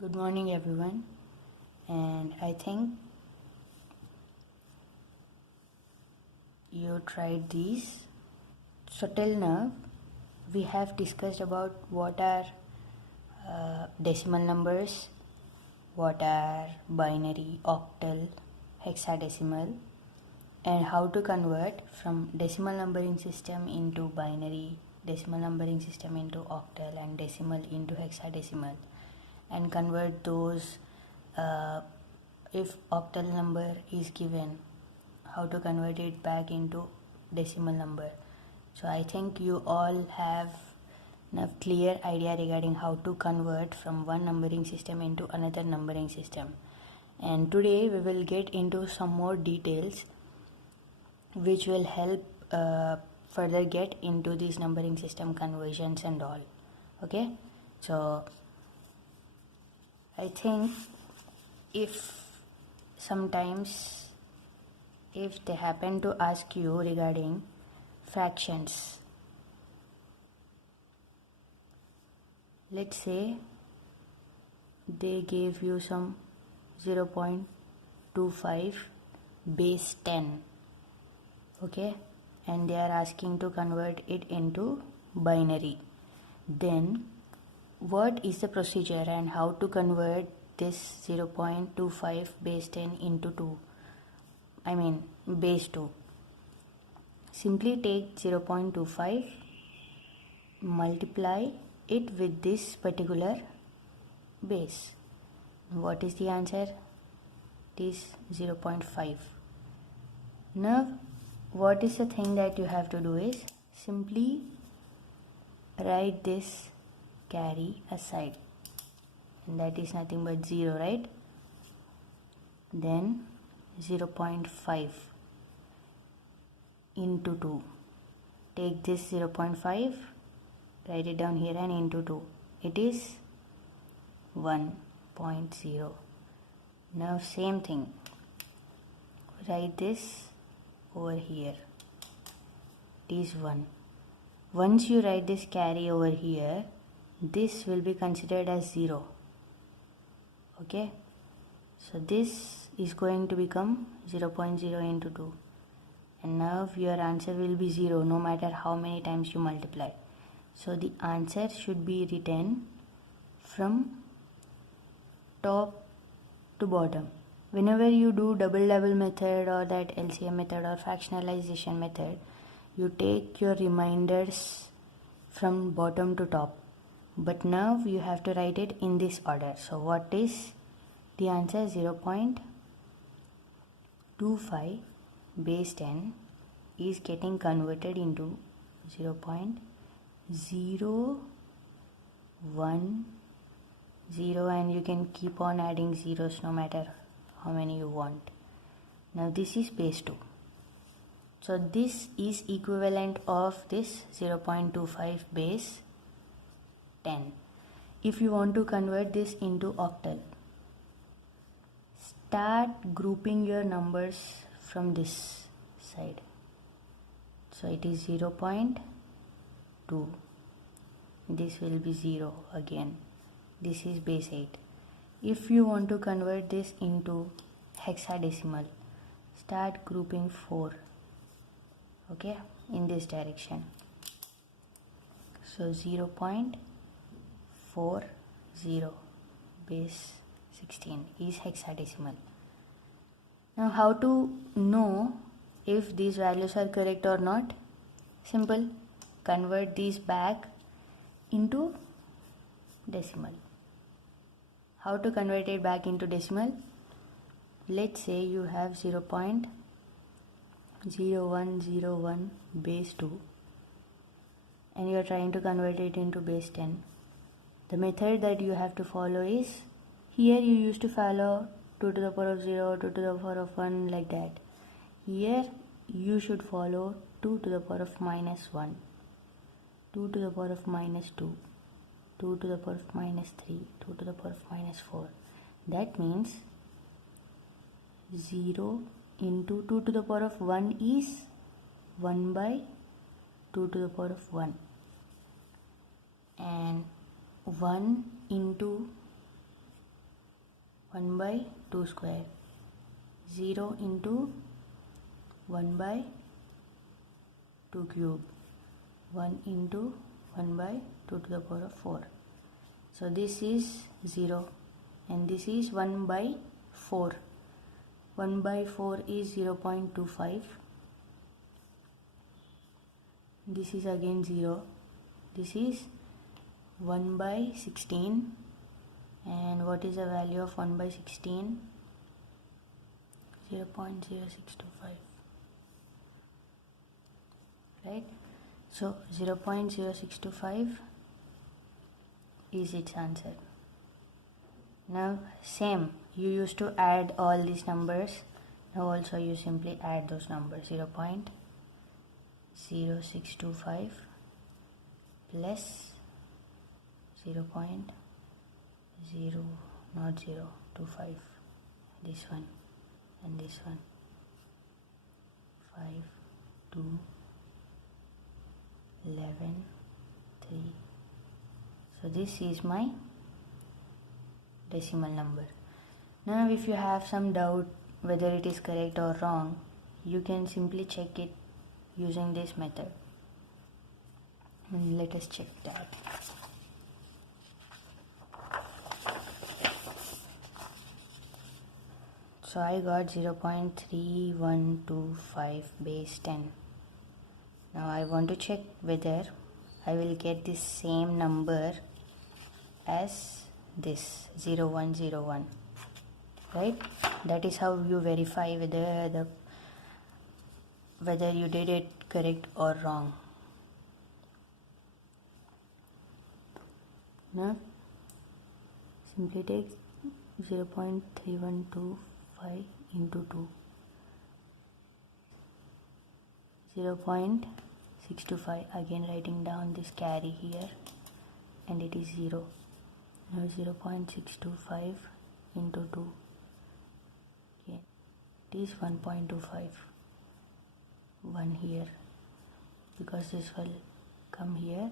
Good morning, everyone. And I think you tried these. So till now, we have discussed about what are decimal numbers, what are binary, octal, hexadecimal, and how to convert from decimal numbering system into binary, decimal numbering system into octal, and decimal into hexadecimal, and convert those if octal number is given, how to convert it back into decimal number. So I think you all have a clear idea regarding how to convert from one numbering system into another numbering system. And today we will get into some more details which will help further get into these numbering system conversions and all. Okay, so I think if sometimes if they happen to ask you regarding fractions, let's say they gave you some 0.25 base 10, okay, and they are asking to convert it into binary. Then what is the procedure and how to convert this 0.25 base 10 into 2, base 2? Simply take 0.25, multiply it with this particular base. What is the answer? It is 0.5. Now what is the thing that you have to do is simply write this carry aside, and that is nothing but 0, right? Then 0.5 into 2. Take this 0.5, write it down here, and into 2. It is 1.0. Now same thing, write this over here. It is 1. Once you write this carry over here, this will be considered as 0. Okay, so this is going to become 0.0 into 2, and now your answer will be 0 no matter how many times you multiply. So the answer should be written from top to bottom. Whenever you do double method or that LCM method or fractionalization method, you take your reminders from bottom to top, but now you have to write it in this order. So what is the answer? 0.25 base 10 is getting converted into 0.010, and you can keep on adding zeros no matter how many you want. Now this is base 2. So this is equivalent of this 0.25 base 10. If you want to convert this into octal, start grouping your numbers from this side. So it is 0.2. This will be 0 again. This is base 8. If you want to convert this into hexadecimal, start grouping 4, okay, in this direction. So 0.40 base 16 is hexadecimal. Now how to know if these values are correct or not? Simple, convert these back into decimal. How to convert it back into decimal? Let's say you have 0.0101 base 2 and you are trying to convert it into base 10. The method that you have to follow is, here you used to follow 2 to the power of 0, 2 to the power of 1, like that. Here you should follow 2 to the power of minus 1, 2 to the power of minus 2, 2 to the power of minus 3, 2 to the power of minus 4. That means 0 into 2 to the power of 1 is 1 by 2 to the power of 1, and 1 into 1 by 2 square, 0 into 1 by 2 cube, 1 into 1 by 2 to the power of 4. So this is 0 and this is 1 by 4. 1 by 4 is 0.25. This is again 0. This is 1 by 16. And what is the value of 1 by 16? 0.0625. Right? So 0.0625 is its answer. Now same, you used to add all these numbers. Now also you simply add those numbers. 0.0625 plus 0.0 not 0 25, this one and this one, 5 2 11 3. So this is my decimal number. Now if you have some doubt whether it is correct or wrong, you can simply check it using this method. And let us check that. So I got 0.3125 base 10. Now I want to check whether I will get this same number as this 0101, right? That is how you verify whether you did it correct or wrong. Now simply take 0.3125 into 2, 0.625, again writing down this carry here, and it is 0. Now 0.625 into 2, okay, it is 1.25, 1 here, because this will come here,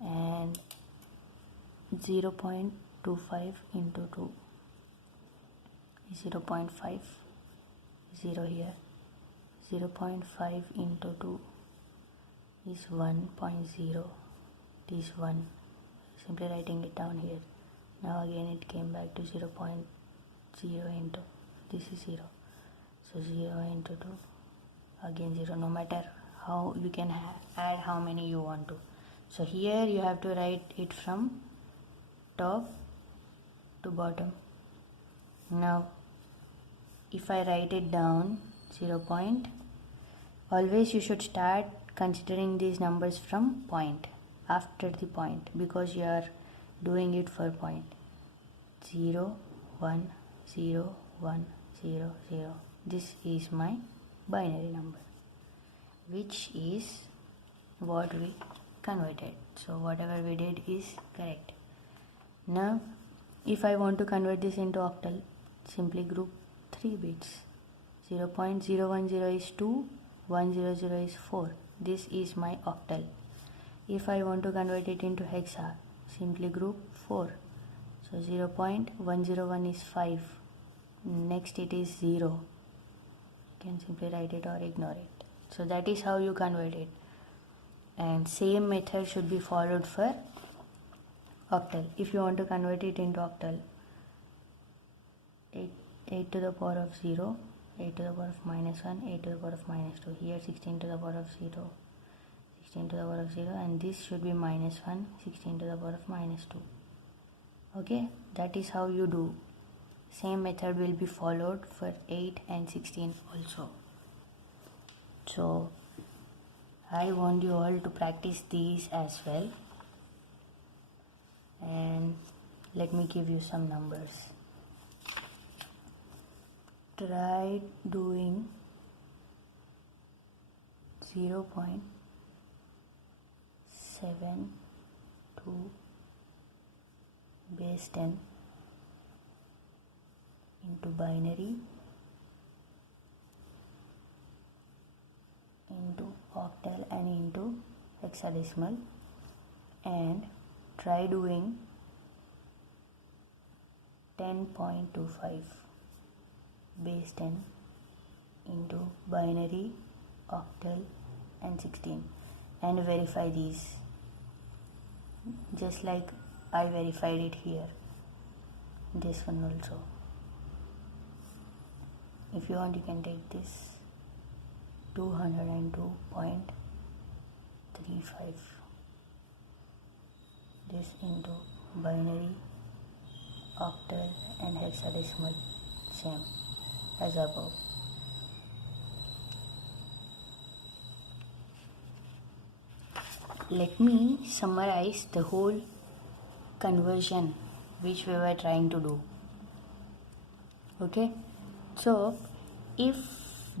and 0.25 into 2 is 0.5, 0 here, 0.5 into 2 is 1.0, it is 1, simply writing it down here. Now again it came back to 0.0 into, this is 0, so 0 into 2, again 0, no matter how you can add how many you want to. So here you have to write it from top to bottom. Now if I write it down, 0 point, always you should start considering these numbers from point, after the point, because you are doing it for point. 0 1 0 1 0 0. This is my binary number, which is what we converted. So whatever we did is correct. Now if I want to convert this into octal, simply group 3 bits. 0.010 is 2, 100 is 4. This is my octal. If I want to convert it into hexa, simply group 4. So 0.101 is 5. Next it is 0. You can simply write it or ignore it. So that is how you convert it. And same method should be followed for octal. If you want to convert it into octal, 8 to the power of 0, 8 to the power of minus 1, 8 to the power of minus 2. Here 16 to the power of 0, 16 to the power of 0, and this should be minus 1, 16 to the power of minus 2. Okay, that is how you do. Same method will be followed for 8 and 16 also. So I want you all to practice these as well. And let me give you some numbers. Try doing 0.72 base 10 into binary into octal and into hexadecimal, and try doing 10.25 base 10 into binary, octal and 16, and verify these just like I verified it here. This one also. If you want, you can take this 202.35, this into binary, octal and hexadecimal, same as above. Let me summarize the whole conversion which we were trying to do. Okay, so if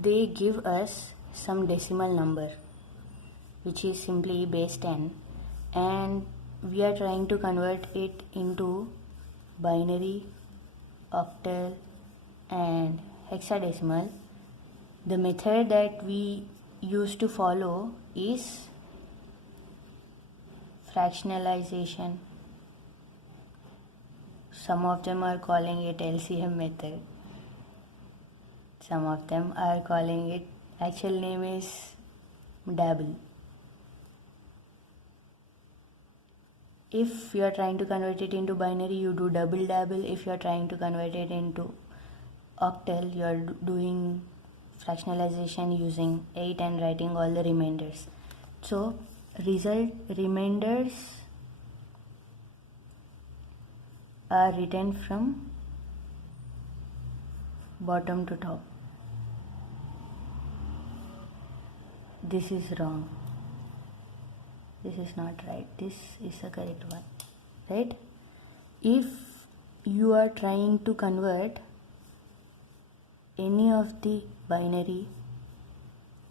they give us some decimal number which is simply base 10 and we are trying to convert it into binary, octal and hexadecimal, the method that we used to follow is fractionalization. Some of them are calling it LCM method. Some of them are calling it, actual name is double. If you are trying to convert it into binary, you do double. If you are trying to convert it into octal, you are doing fractionalization using 8 and writing all the remainders. So remainders are written from bottom to top. This is wrong. This is not right. This is the correct one. Right? If you are trying to convert any of the binary,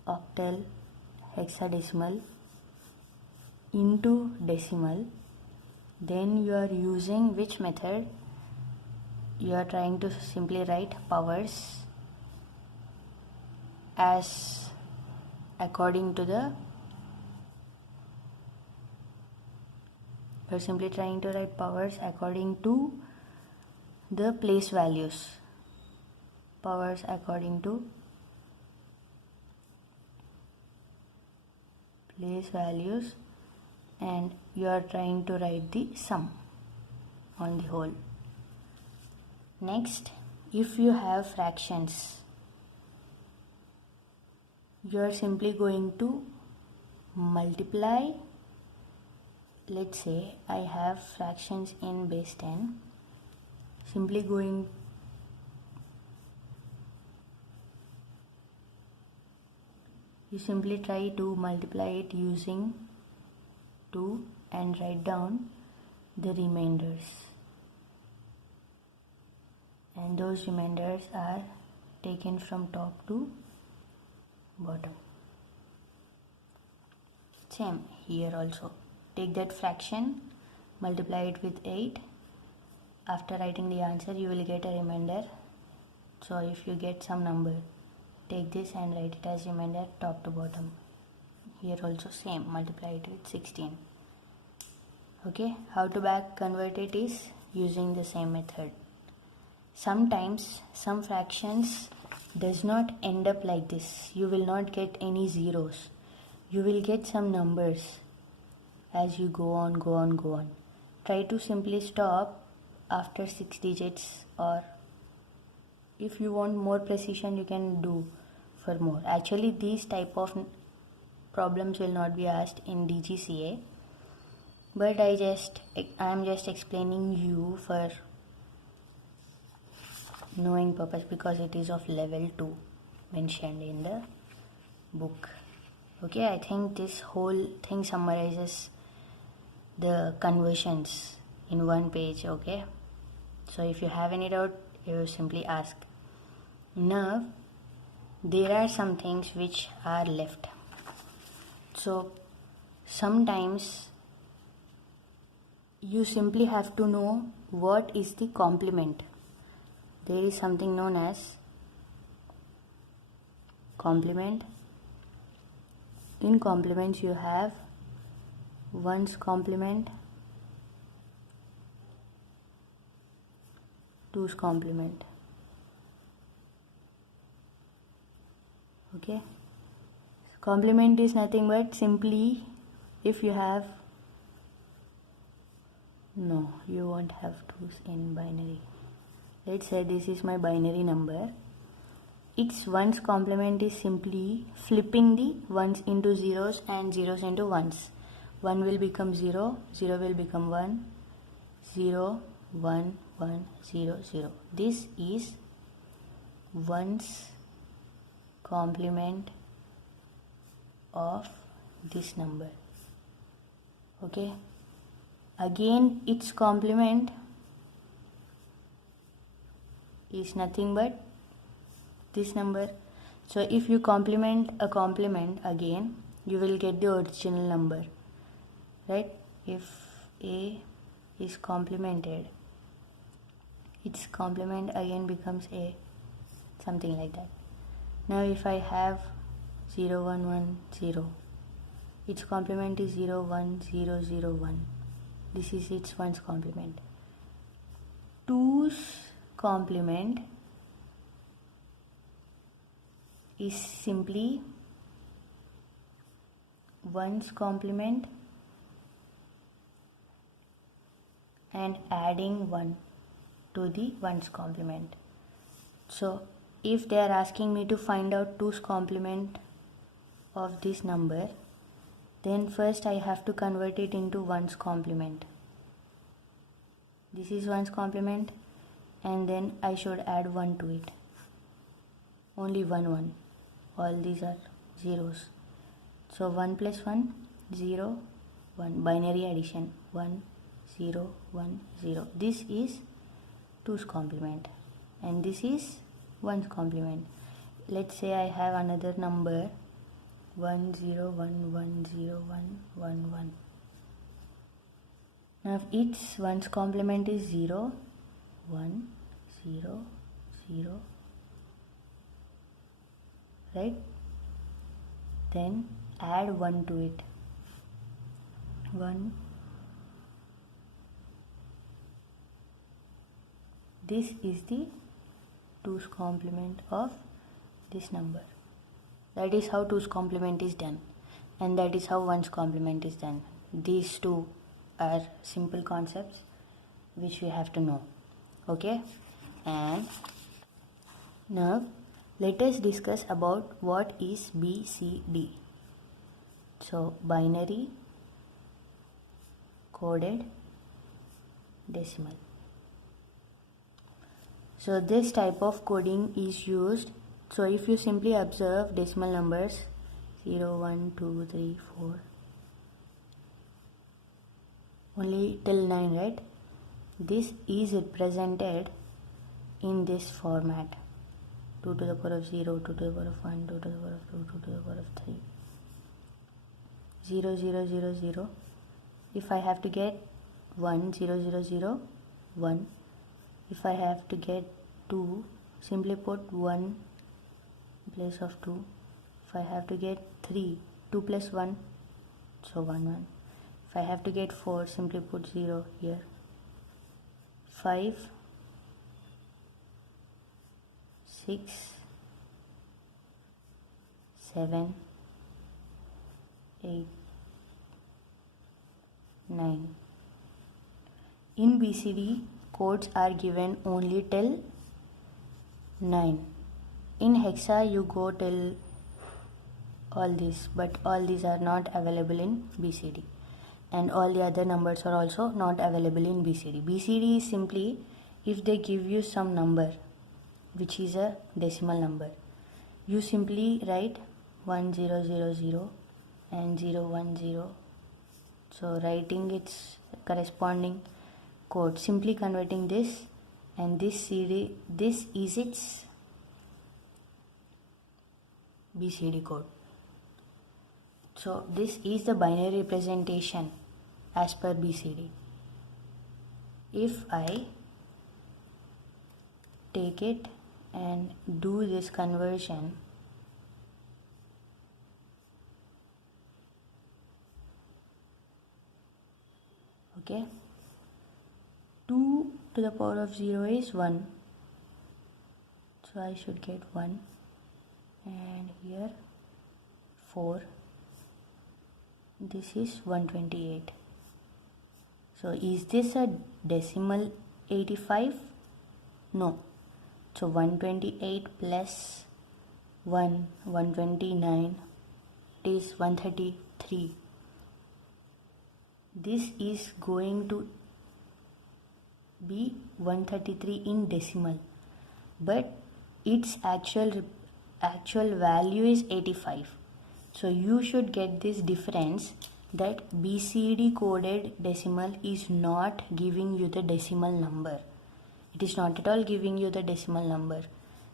octal, hexadecimal into decimal, then you are using which method? You are trying to simply write powers as according to the, you are simply trying to write powers according to the place values. Powers according to place values, and you are trying to write the sum on the whole. Next, if you have fractions, you are simply going to multiply. Let's say I have fractions in base 10. Simply you simply try to multiply it using 2 and write down the remainders, and those remainders are taken from top to bottom. Same here also. Take that fraction, multiply it with 8. After writing the answer, you will get a remainder. So if you get some number, take this and write it as remainder top to bottom. Here also same, multiply it with 16. Okay, how to back convert it is using the same method. Sometimes some fractions does not end up like this. You will not get any zeros. You will get some numbers as you go on. Try to simply stop after 6 digits, or if you want more precision you can do for more. Actually these type of problems will not be asked in DGCA, but I am just explaining you for knowing purpose, because it is of level 2 mentioned in the book. Okay, I think this whole thing summarizes the conversions in one page. Okay, so if you have any doubt, you simply ask. Now there are some things which are left. So sometimes you simply have to know what is the complement. There is something known as complement. In complements you have ones complement, 2's complement. Okay, complement is nothing but simply if you have, no, you won't have 2's in binary. Let's say this is my binary number. Its ones complement is simply flipping the ones into zeros and zeros into ones. 1 will become 0, 0 will become 1, 0, 1, 1, 0, 0. This is ones complement of this number. Okay, again its complement is nothing but this number. So if you complement a complement again, you will get the original number, right? If A is complemented, its complement again becomes A, something like that. Now if I have 0, 1, 1, 0, its complement is 0, 1, 0, 0, 1. This is its ones complement. 2's complement is simply ones complement and adding 1 to the ones complement. So if they are asking me to find out 2's complement of this number, then first I have to convert it into ones complement. This is ones complement, and then I should add 1 to it. Only 1, 1. All these are zeros. So 1 plus 1, 0, 1. Binary addition. 1, 0, 1, 0. This is 2's complement, and this is 1's complement. Let's say I have another number 1, 0, 1, 1, 0, 1, 1, 1. Now if its ones complement is 0, 1, 0, 0, right? Then add 1 to it. 1. This is the 2's complement of this number. That is how 2's complement is done, and that is how 1's complement is done. These two are simple concepts which we have to know. Okay, and now let us discuss about what is BCD. So binary coded decimal. So this type of coding is used. So if you simply observe decimal numbers 0, 1, 2, 3, 4, only till 9, right? This is represented in this format: 2 to the power of 0, 2 to the power of 1, 2 to the power of 2, 2 to the power of 3, 0, 0, 0, 0. If I have to get 1, 0, 0, 0, 1. If I have to get 2, simply put 1 in place of 2. If I have to get 3, 2 plus 1, so 1, 1. If I have to get 4, simply put 0 here. 5, 6, 7, 8, 9. In BCD, codes are given only till 9. In hexa, you go till all these, but all these are not available in BCD, and all the other numbers are also not available in BCD. BCD is simply if they give you some number which is a decimal number, you simply write 1000 and 010. So writing its corresponding code, simply converting this and this CD, this is its BCD code. So this is the binary representation as per BCD. If I take it and do this conversion, okay, 2 to the power of 0 is 1. So I should get 1. And here 4. This is 128. So is this a decimal 85? No. So 128 plus 1, 129, it is 133. This is going to be 133 in decimal, but its actual value is 85. So you should get this difference, that BCD coded decimal is not giving you the decimal number. It is not at all giving you the decimal number.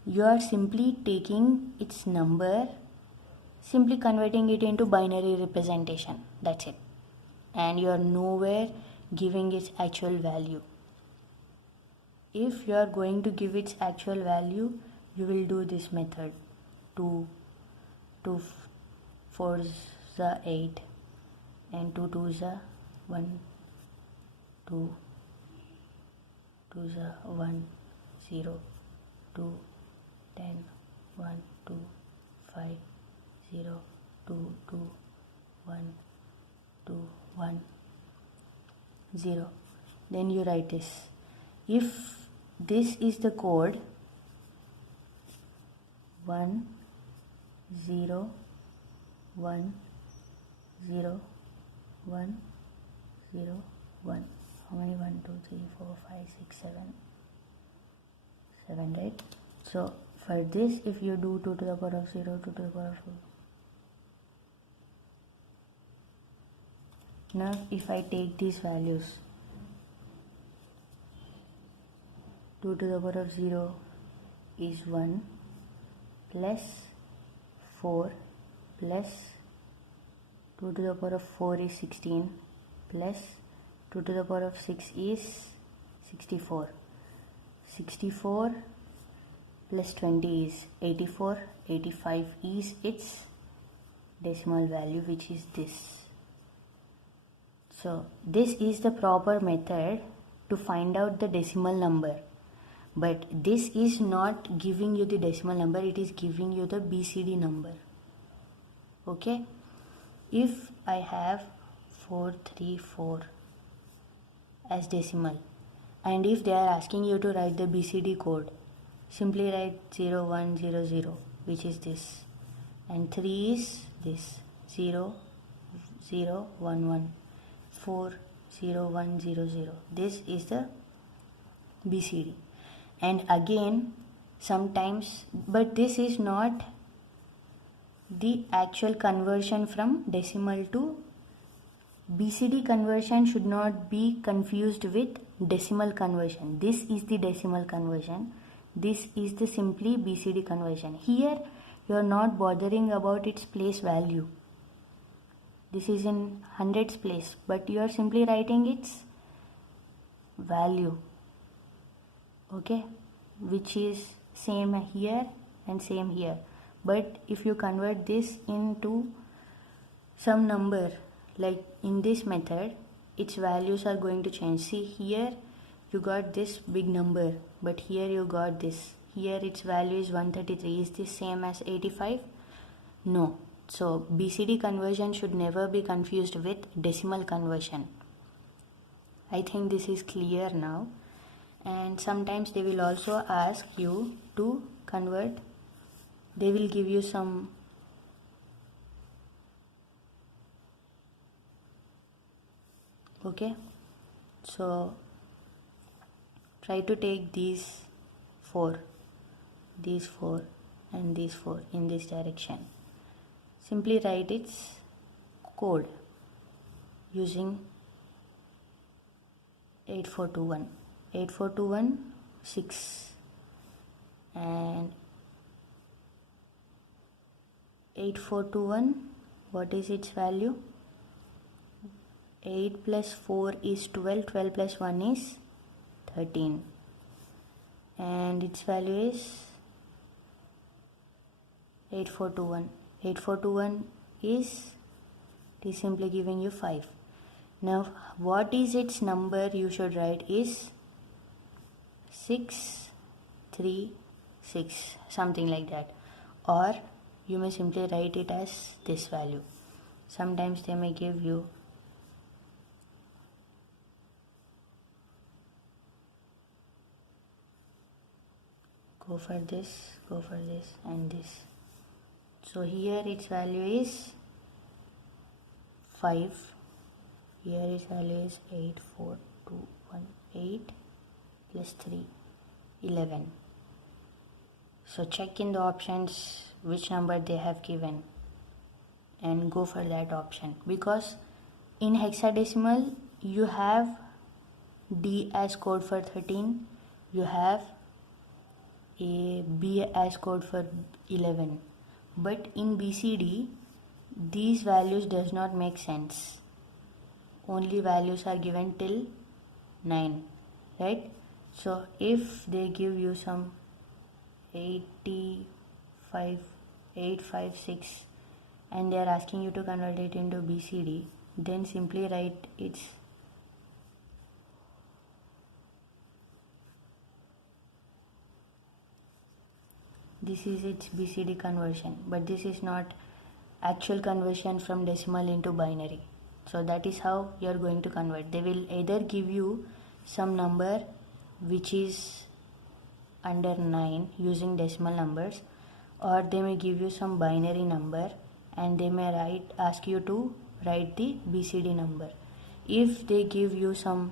You are simply taking its number, simply converting it into binary representation. That's it. And you are nowhere giving its actual value. If you are going to give its actual value, you will do this method. 2 4 is 8 and 2 2 is 1, 2 2 is 1, 0, 2, 10, 1, 2, 5, 0, 2, 2, 1, 2, 1, 0. Then you write this. If this is the code 1 0 1 0 1 0 1. How many? 1 2 3 4 5 6 7, right? So for this, if you do 2 to the power of 0, 2 to the power of 4. Now if I take these values, 2 to the power of 0 is 1 plus 4 plus 2 to the power of 4 is 16 plus 2 to the power of 6 is 64. 64 plus 20 is 84. 85 is its decimal value, which is this. So this is the proper method to find out the decimal number. But this is not giving you the decimal number, it is giving you the BCD number. Okay? If I have 434 as decimal, and if they are asking you to write the BCD code, simply write 0100, which is this, and 3 is this, 0011, 40100. This is the BCD. And again, sometimes, but this is not the actual conversion from decimal to BCD. Conversion should not be confused with decimal conversion. This is the decimal conversion. This is the simply BCD conversion. Here you are not bothering about its place value. This is in hundreds place, but you are simply writing its value. Okay, which is same here and same here. But if you convert this into some number, like in this method, its values are going to change. See, here you got this big number, but here you got this. Here its value is 133. Is this same as 85? No. So BCD conversion should never be confused with decimal conversion. I think this is clear now. And sometimes they will also ask you to convert. They will give you some okay. So try to take these 4 and these 4 in this direction. Simply write its code using 8421. 8421 6 and 8421, what is its value? 8 plus 4 is 12. 12 plus 1 is 13, and its value is 8421. 8421 is, it is simply giving you 5. Now what is its number you should write is 6 3 6, something like that. Or you may simply write it as this value. Sometimes they may give you go for this and this. So here its value is 5. Here its value is 8, 4, 2, 1, 8 plus 3, 11. So check in the options which number they have given and go for that option, because in hexadecimal you have D as code for 13, you have a B as code for 11, but in BCD these values does not make sense. Only values are given till 9, right? So if they give you some 85 856 and they are asking you to convert it into BCD, then simply write this is its BCD conversion, but this is not actual conversion from decimal into binary. So that is how you are going to convert. They will either give you some number which is under 9 using decimal numbers, or they may give you some binary number and they may ask you to write the BCD number. If they give you something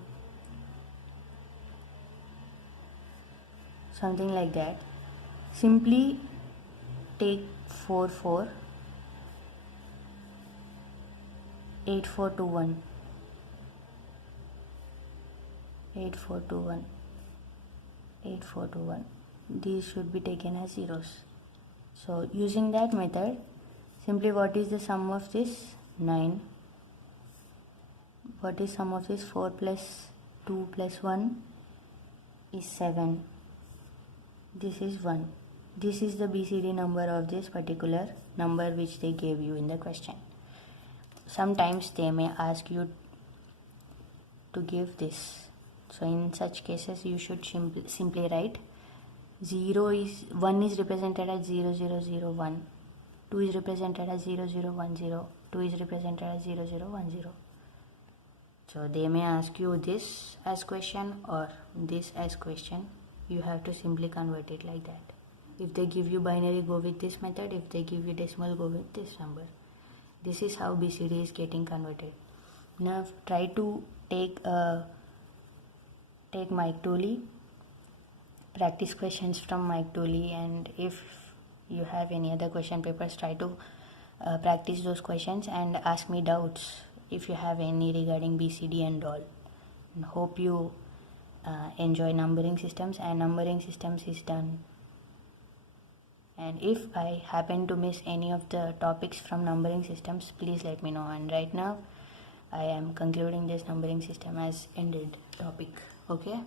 like that, simply take 8421 8421. These should be taken as zeros. So using that method, simply what is the sum of this? 9. What is sum of this? 4 plus 2 plus 1 is 7. This is 1. This is the BCD number of this particular number which they gave you in the question. Sometimes they may ask you to give this. So in such cases you should simply write 1 is represented as 0001, 2 is represented as 0010, 2 is represented as 0010. So they may ask you this as question or this as question. You have to simply convert it like that. If they give you binary, go with this method. If they give you decimal, go with this number. This is how BCD is getting converted. Now try to take Mike Tolley, practice questions from Mike Tolley, and if you have any other question papers, try to practice those questions and ask me doubts if you have any regarding BCD and all. And hope you enjoy numbering systems, and numbering systems is done. And if I happen to miss any of the topics from numbering systems, please let me know. And right now I am concluding this numbering system as ended topic. Okay.